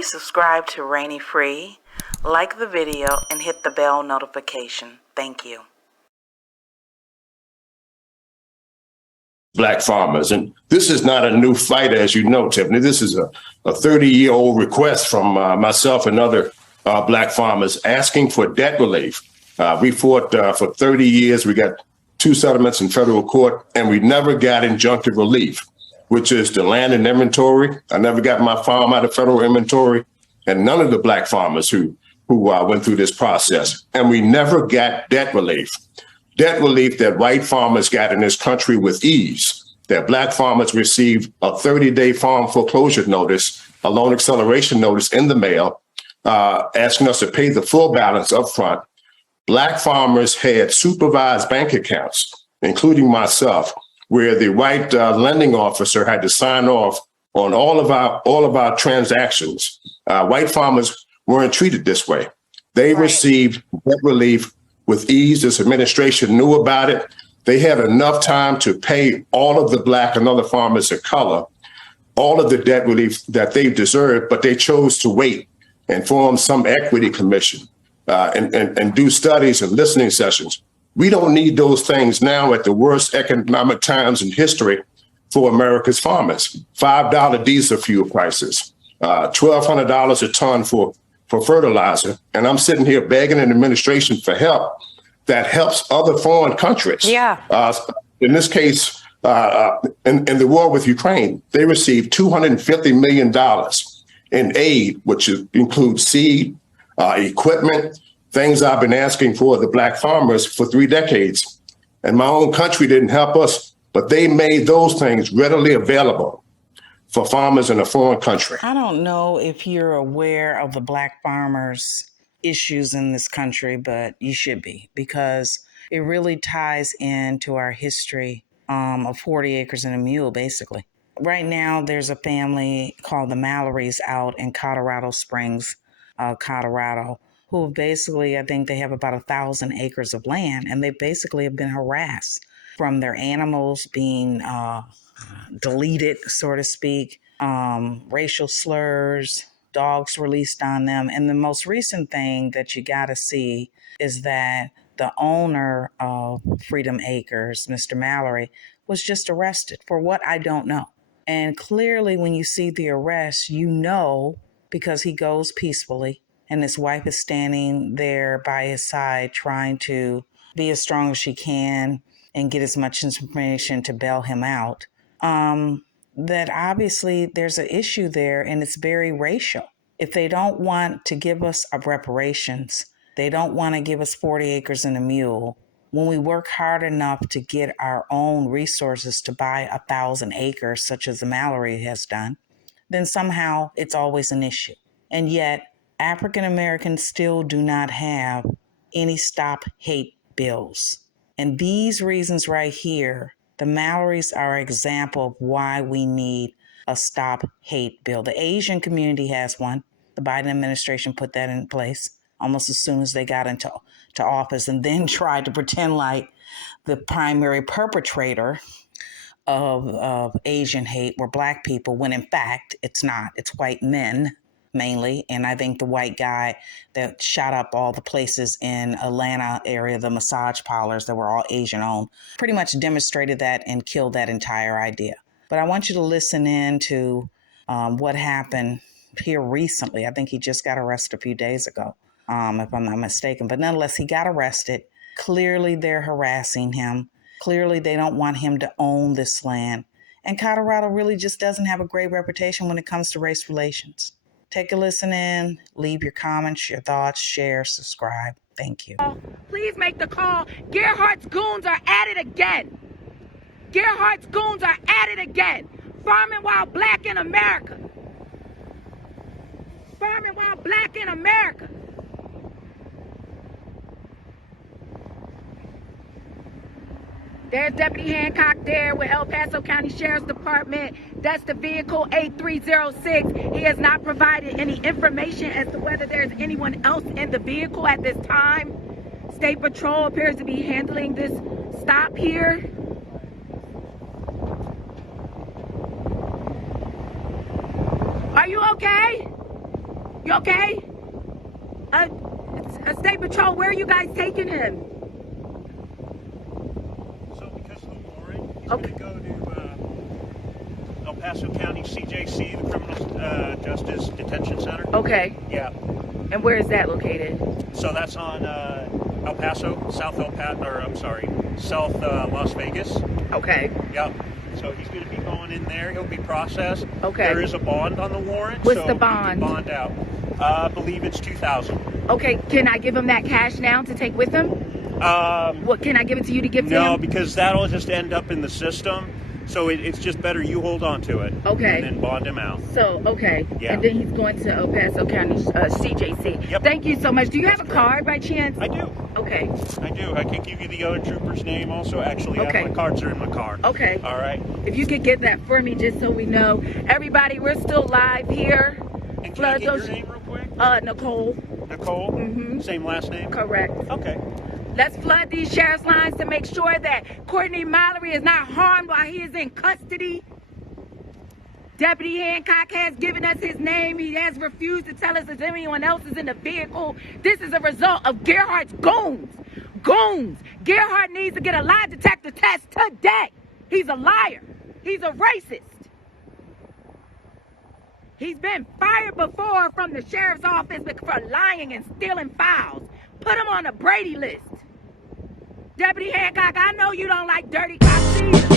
Please subscribe to Rainy Free, like the video, and hit the bell notification. Thank you. Black farmers. And this is not a new fight, as you know, Tiffany. This is a 30-year-old request from myself and other Black farmers asking for debt relief. We fought for 30 years. We got 2 settlements in federal court, and we never got injunctive relief, which is the land and inventory. I never got my farm out of federal inventory, and none of the Black farmers who went through this process. And we never got debt relief. Debt relief that white farmers got in this country with ease, that Black farmers received a 30-day farm foreclosure notice, a loan acceleration notice in the mail, asking us to pay the full balance up front. Black farmers had supervised bank accounts, including myself, where the white lending officer had to sign off on all of our transactions. White farmers weren't treated this way. They received debt relief with ease. This administration knew about it. They had enough time to pay all of the Black and other farmers of color all of the debt relief that they deserved, but they chose to wait and form some equity commission and do studies and listening sessions. We don't need those things now at the worst economic times in history for America's farmers. $5 diesel fuel prices, $1,200 a ton for fertilizer. And I'm sitting here begging an administration for help that helps other foreign countries. In this case, in the war with Ukraine, they received $250 million in aid, which includes seed, equipment, things I've been asking for the Black farmers for 3 decades. And my own country didn't help us, but they made those things readily available for farmers in a foreign country. I don't know if you're aware of the Black farmers' issues in this country, but you should be, because it really ties into our history of 40 acres and a mule, basically. Right now, there's a family called the Mallerys out in Colorado Springs, Colorado, who basically, I think they have about 1,000 acres of land, and they basically have been harassed from their animals being deleted, so to speak, racial slurs, dogs released on them. And the most recent thing that you got to see is that the owner of Freedom Acres, Mr. Mallery, was just arrested for what I don't know. And clearly when you see the arrest, you know, because he goes peacefully and his wife is standing there by his side trying to be as strong as she can and get as much information to bail him out, that obviously there's an issue there, and it's very racial. If they don't want to give us reparations, they don't want to give us 40 acres and a mule, when we work hard enough to get our own resources to buy 1,000 acres, such as the Mallery has done, then somehow it's always an issue. And yet African Americans still do not have any stop hate bills. And these reasons right here, the Mallerys are an example of why we need a stop hate bill. The Asian community has one. The Biden administration put that in place almost as soon as they got into office, and then tried to pretend like the primary perpetrator of Asian hate were Black people, when in fact it's not. It's white men mainly. And I think the white guy that shot up all the places in Atlanta area, the massage parlors that were all Asian owned, pretty much demonstrated that and killed that entire idea. But I want you to listen in to what happened here recently. I think he just got arrested a few days ago, if I'm not mistaken. But nonetheless, he got arrested. Clearly, they're harassing him. Clearly, they don't want him to own this land. And Colorado really just doesn't have a great reputation when it comes to race relations. Take a listen in, leave your comments, your thoughts, share, subscribe. Thank you. Please make the call. Gerhardt's goons are at it again. Gerhardt's goons are at it again. Farming while Black in America. Farming while Black in America. There's Deputy Hancock there with El Paso County Sheriff's Department. That's the vehicle 8306. He has not provided any information as to whether there's anyone else in the vehicle at this time. State Patrol appears to be handling this stop here. Are you okay? You okay? A state patrol, where are you guys taking him? So because of the warrant, he's Okay. going to go to El Paso County CJC, the Criminal Justice Detention Center. Okay. Yeah. And where is that located? So that's on El Paso, South Las Vegas. Okay. Yep. So he's going to be going in there. He'll be processed. Okay. There is a bond on the warrant. What's so the he can bond? Bond out. I believe it's $2,000. Okay, can I give him that cash now to take with him? What, can I give it to you to give to him? No, because that'll just end up in the system. So it's just better you hold on to it. Okay. And then bond him out. So, okay. Yeah. And then he's going to El Paso County CJC. Yep. Thank you so much. Do you have a That's card by chance? I do. Okay. I do. I can give you the other trooper's name also. Actually, Okay. my cards are in my car. Okay. All right. If you could get that for me just so we know. Everybody, we're still live here. And can I get your name real quick? Nicole. Nicole? Mhm. Same last name? Correct. Okay. Let's flood these sheriff's lines to make sure that Courtney Mallery is not harmed while he is in custody. Deputy Hancock has given us his name. He has refused to tell us if anyone else is in the vehicle. This is a result of Gerhardt's goons. Goons. Gerhardt needs to get a lie detector test today. He's a liar. He's a racist. He's been fired before from the sheriff's office for lying and stealing files. Put him on the Brady list. Deputy Hancock, I know you don't like dirty cops either.